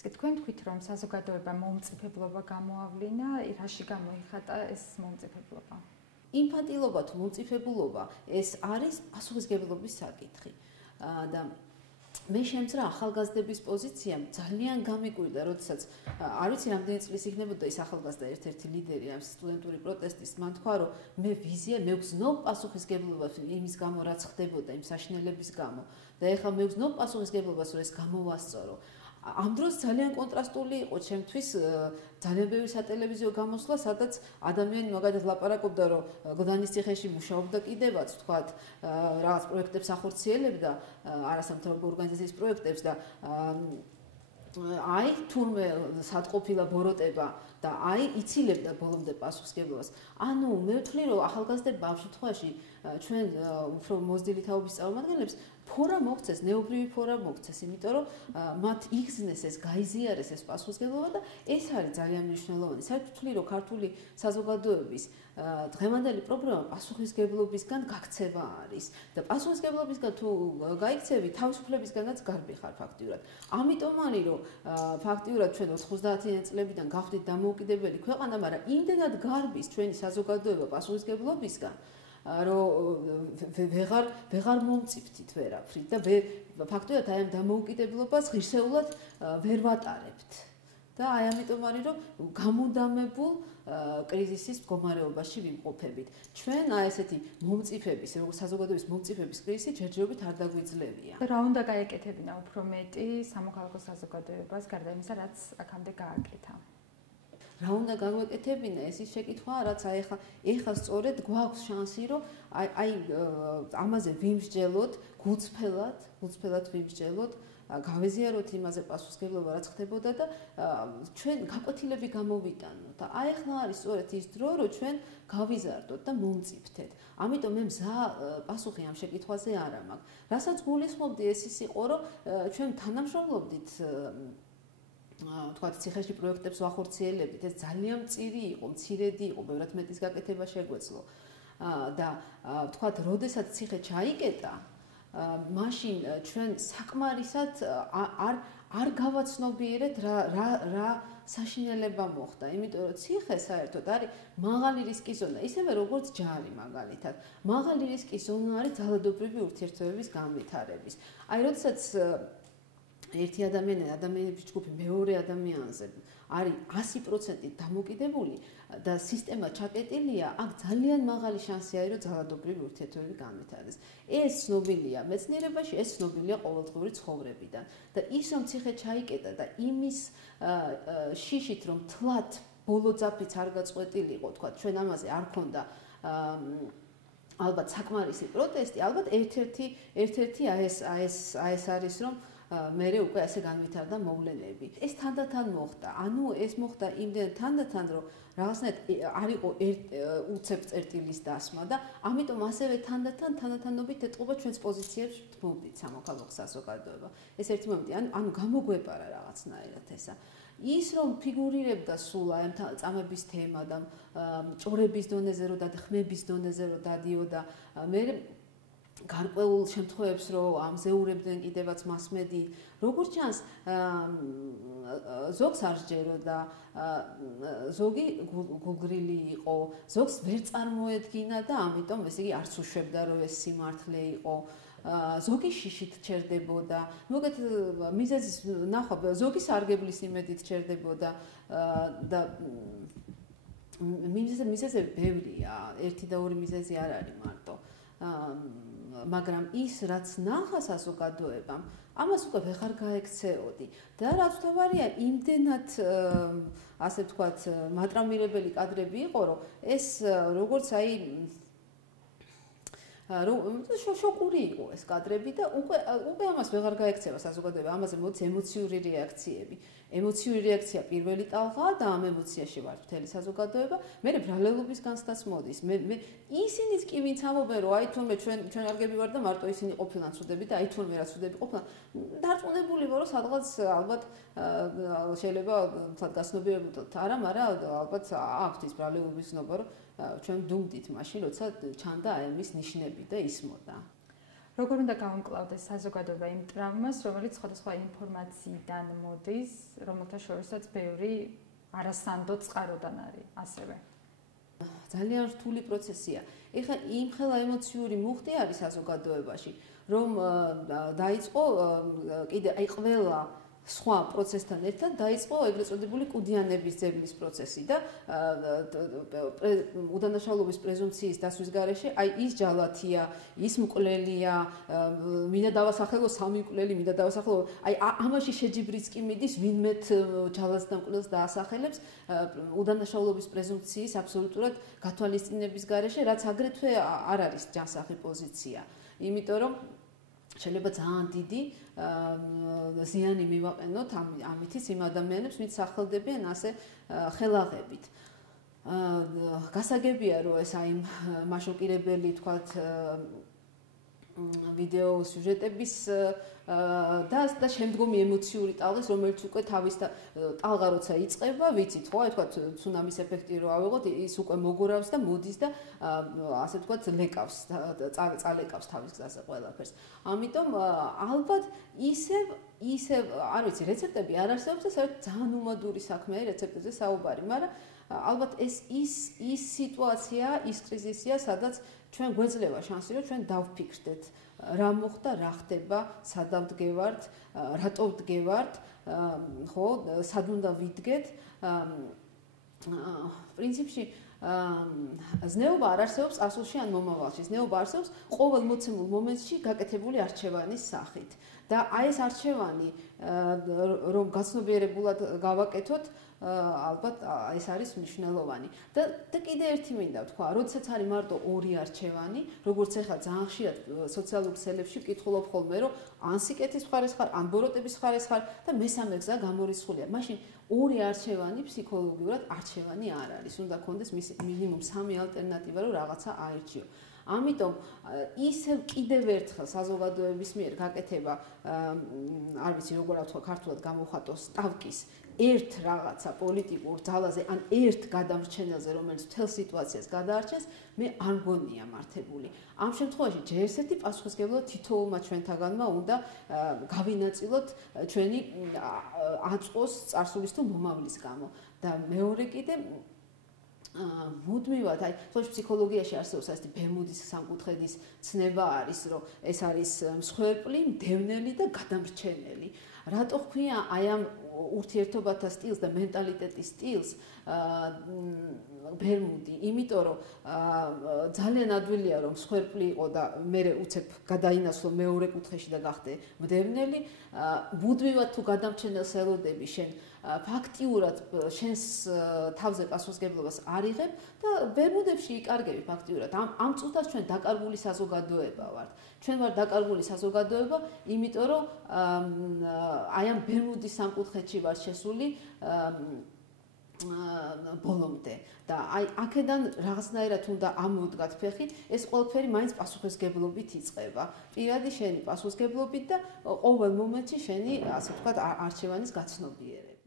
ისე თქვენ თქვით რომ საზოგადოება მომწიფებლობა გამოავლინა, რაში გამოიხატა ეს მომწიფებლობა? ინფანტილობა თუ მომწიფებულობა ეს არის პასუხისმგებლობის საკითხი. და მე შემცრა ახალგაზრდების პოზიციამ ძალიან გამიკვირდა, როდესაც არ ვიცი რამდენი წლის იქნებოდა ის ახალგაზრდა ერთ-ერთი ლიდერი ამ სტუდენტური პროტესტის, მან თქვა რომ მე ვიზია, მე ვგზნობ პასუხისმგებლობას იმის გამო, რაც ხდებოდა იმ საშინელების გამო და ეხლა მე ვგზნობ პასუხისმგებლობას, რომ ეს გამოვასწორო. ამ დროს ძალიან კონტრასტული იყო ჩემთვის ძალიან ბევრი სატელევიზიო გამოსვლა, სადაც ადამიანი მაგალითად ლაპარაკობდა, რომ გლდანის ციხეში მუშაობდა კიდევაც, თქვათ, რაღაც პროექტებს ახორციელებდა, არასამთავრობო ორგანიზაციის პროექტებს და აი თურმე სათყოფილა ბოროტება და აი ცილებდა ბოლომდე პასუხისმგებლობას. ანუ მე ვთვლი, რომ ახალგაზრდებმა ამ შემთხვევაში ჩვენ უფრო მოზრდილი თაობის წარმომადგენლებს ფორა მოგცეს, ნეობრივი ფორა მოგცეს, იმიტომ რომ მათ იგზნეს ეს, გაიზიარეს ეს პასუხისმგებლობა და ეს არის ძალიან მნიშვნელოვანი. საერთოდ ვთვლი, რომ ქართული საზოგადოების დღევანდელი პრობლემა პასუხისმგებლობისგან გაქცევა არის და პასუხისმგებლობისგან თუ გაიქცევი, თავისუფლებისგანაც გარბი ხარ ფაქტიურად. ამიტომ არის, რომ ფაქტიურად ჩვენ 90-იან წლებიდან გავხდით დამოუკიდებელი ქვეყანა, მაგრამ იმდენად გარბის ჩვენი საზოგადოება პასუხისმგებლობისგან, რომ ვეღარ მომწიფთით ვერაფრით და ფაქტობრივად აი ამ დამოუკიდებლობას ღირსეულად ვერ ვატარებთ. და აი ამიტომ არის რომ გამუდამებულ კრიზისის მდგომარეობაში ვიმყოფებით. ჩვენ აი ესეთი მომწიფების, როგორც საზოგადოების მომწიფების კრიზისი ჯერჯერობით არ დაგვიძლევია. რა უნდა გაეკეთებინა უფრო მეტი სამოქალაქო საზოგადოებას გარდა იმისა, რაც აქამდე გააკეთა? რა უნდა გაგვეკეთებინა, ეს ის შეკითხვაა, რაც აი ეხლა სწორედ გვაქვს შანსი, რომ აი ამაზე ვიმსჯელოთ, გულწრფელად ვიმსჯელოთ, გავეზიაროთ იმაზე პასუხისმგებლობა, რაც ხდებოდა და ჩვენ გაკვეთილები გამოვიტანოთ. და აი ახლა არის სწორედ ის დრო, რომ ჩვენ გავიზარდოთ და მომწიფთეთ. ამიტომ მე მზა პასუხი ამ შეკითხვაზე არ მაქვს. რასაც გულისხმობდი, ეს ის იყო, რომ ჩვენ თანამშრომლობდით თქვათ ციხეში პროექტებს ვახორციელებდით, ეს ძალიან მწირი იყო, მცირედი იყო, ბევრად მეტის გაკეთება შეგვეძლო. და თქვათ, როდესაც ციხე ჩაიკეტა, მაშინ ჩვენ საკმარისად არ გავაცნობიერეთ რა საშინელება მოხდა, იმიტომ რომ ციხე საერთოდ არის მაღალი რისკის ზონა, ისევე როგორც ჯარი მაგალითად. მაღალი რისკის ზონა არის ძალადობრივი ურთიერთობების განვითარების. აი, როდესაც ერთი ადამიანების ჯგუფი მეორე ადამიანზე არის 100% დამოკიდებული და სისტემა ჩაკეტილია, აქ ძალიან მაღალი შანსი არის, რომ ძალადობრივი ურთიერთობები განვითარდეს. ეს ცნობილია მეცნიერებაში, ეს ცნობილია ყოველდღიური ცხოვრებიდან. და ის რომ ციხე ჩაიკეტა და იმის შიშით რომ თლათ ბოლო ძაფიც არ გაწყვეტილი იყო, თქვა, ჩვენ ამაზე არ ქონდა ალბათ საკმარისი პროტესტი, ალბათ ერთ-ერთი ეს არის რომ მერე უკვე ასე განვითარდა მოვლენები. ეს თანდათან მოხდა. ანუ ეს მოხდა იმდენ თანდათან, რომ რაღაცნაირად არ იყო უცებ წერტილის დასმა და ამიტომ ასევე თანდათანობით ეტყობა ჩვენს პოზიციებს ვთმობდით სამოქალაქო საზოგადოება. ეს ერთი მომენტი, ანუ გამოგვეპარა რაღაცნაირად ესა. ის რომ ფიგურირებდა სულ აი ამ წამების თემა და ჭორების დონეზე რომ და ხმების დონეზე რომ დადიოდა, მე გარკვეულ შემთხვევებს რომ ამზეურებდნენ კიდევაც მასმედი, როგორც ჩანს, ზოგს არ სჯეროდა, ზოგი გულგრილი იყო, ზოგს ვერ წარმოედგინა და ამიტომ ესე იგი არც უშვებდა რომ ეს სიმართლე იყო. ზოგი შიშით ჩერდებოდა, მოგეთ მიზეზის ნახვა, ზოგი სარგებლის იმედით ჩერდებოდა და მიზეზები ბევრია, ერთი და ორი მიზეზი არ არის მარტო. მაგრამ ის რაც ნახა საზოგადოებამ, ამას უკვე ვეღარ გაექცეოდი და რაც თავარია იმდენად ასე ვთქვათ მატრამირებელი კადრები იყო, რომ ეს როგორც აი შოკური იყო ეს კადრები და უკვე ამას ვეღარ გაექცევა საზოგადოება, ამაზე მოდის ემოციური რეაქციები. ემოციური რეაქცია პირველი ტალღაა და ამ ემოციაში ვარ მთელი საზოგადოება. მე ბრალელობის განცდაც მოდის. მე ისინიც კი ვინც ამობენ, რომ აი თურმე ჩვენ არგები ვარ და მარტო ისინი ყოფილან ცუდები და აი თურმე რა ცუდები ყოფილან. დარწმუნებული ვარ, რომ სადღაც ალბათ შეიძლება თვათ გასნობიერებულად არა, მაგრამ ალბათ აქვთ ის ბრალელობის ნობა, რომ ჩვენ ვდუმდით მაშინ, როცა ჩანდა აი ამის ნიშნები და ისმოდა. როგორ უნდა გავამკლავდეს საზოგადოება იმ ტრავმას, რომელიც სხვადასხვა ინფორმაციიდან მოდის, რომელთა შორისაც ბევრი არასანდო წყაროდან არის ასევე. ძალიან რთული პროცესია. ეხლა იმხელა ემოციური მუხტი არის საზოგადოებაში, რომ დაიწყო კიდე აი ყველა სხვა პროცესთან ერთად დაიწყო ეგრეთ წოდებული კუდიანების ძებნის პროცესი და უდანაშაულობის პრეზუმპციის დასვის გარეშე აი ის ჯალათია, ის მკვლელია, მინდა დავასახელო სამი მკვლელი, მინდა დავასახელო აი ამაში შეჯიბრიც კი მიდის ვინმეთ ჯალათს და მკვლელს დაასახელებს უდანაშაულობის პრეზუმპციის აბსოლუტურად გათვალისწინების გარეშე, რაც აგრეთვე არ არის ჯანსაღი პოზიცია. იმიტომ რომ შეიძლება ძალიან დიდი ზიანი მივაყენოთ ამითიც იმ ადამიანებს, ვინც სახელდებიან ასე ხელაღებით. გასაგებია, რომ ეს აი მაშოკირებელი თქვათ ვიდეო სიუჟეტების და შემდგომი ემოციური ტალღის, რომელიც უკვე თავის ტალღა როცა იწყება, ვიცით ხო, აი თქვათ ცუნამის ეფექტი რო ავიღოთ, ის უკვე მოგორავს და მოდის და ასე თქვათ ლეკავს, წალეკავს თავის გზაზე ყველაფერს. ამიტომ ალბათ ისევ არ ვიცი, რეცეპტები არ არსებობს და საერთოდ ძალიან უმადური საქმეა რეცეპტებზე საუბარი, მაგრამ ალბათ ის სიტუაცია, ის კრიზისია, სადაც ჩვენ გვეძლევა შანსი, რომ ჩვენ დავფიქრდეთ რა მოხდა, რა ხდება, სად დავდგევართ, რატო ვდგევართ, ხო, სად უნდა ვიდგეთ. პრინციპში ზნეობა არ არსებობს წარსულში ან მომავალში. ზნეობა არსებობს ყოველ მოცემულ მომენტში გაკეთებული არჩევანის სახით. და აი ეს არჩევანი რომ გაცნობიერებულად გავაკეთოთ, ალბათ ეს არის მნიშვნელოვანი. და კიდე ერთი მინდა ვთქვა, როდესაც არის მარტო ორი არჩევანი, როგორც ახლა ძალიან ხშირად სოციალურ ქსელებში ვკითხულობ ხოლმე, რომ ან სიკეთის მხარეს ხარ, ან ბოროტების მხარეს ხარ და მესამე გზა გამორიცხულია. მაშინ ორი არჩევანი ფსიქოლოგიურად არჩევანი არ არის. უნდა გქონდეს მინიმუმ 3 ალტერნატივა, რომ რაღაცა აირჩიო. ამიტომ ისევ კიდევ ერთხელ საზოგადოების მიერ გაკეთება, არ ვიცი როგორ ვთქვა ქართულად გამოვხატოს სტავკის ერთ რაღაცა პოლიტიკურ ძალაზე ან ერთ გადამრჩენელზე, რომელიც მთელ სიტუაციას გადაარჩენს, მე არ მგონია მართებული. ამ შემთხვევაში ჯერ ერთი პასუხისმგებლობა თითოეულმა ჩვენთაგანმა უნდა გავინაწილოთ ჩვენი აწყოს წარსულის თუ მომავლის გამო. და მეორე კიდე მუდმივად, აი, თორემ ფსიქოლოგიაში არსებობს ასეთი ბერმუდის სამკუთხედის ცნება არის, რომ ეს არის მსხვერპლი, მდევნელი და გადამრჩენელი. რატო ხქვია აი ამ ურთიერთობათა სტილს და მენტალიტეტის სტილს ბერმუდი? იმიტომ რომ ძალიან ადვილია რომ მსხვერპლი იყო და მე უცებ გადაინაცვლო მეორე კუთხეში და გახდე მდევნელი. მუდმივად თუ გადამრჩენელს ელოდები შენ ფაქტიურად შენს თავზე პასუხისმგებლობას არ იღებ და ბერმუდებში იკარგები ფაქტიურად. ამ წუთას ჩვენ დაკარგული საზოგადოება ვართ. ჩვენ ვართ დაკარგული საზოგადოება, იმიტომ რომ აი ამ ბერმუდის სამკუთხედში ვარ შესული ბოლომდე და აი აქედან რაღაცნაირად უნდა ამოვდგათ ფეხი, ეს ყველაფერი მაინც პასუხისმგებლობით იწყება. პირადი შენი პასუხისმგებლობით და ყოველ მომენტში შენი, ასე ვთქვათ, არჩევანის გაცნობიერება.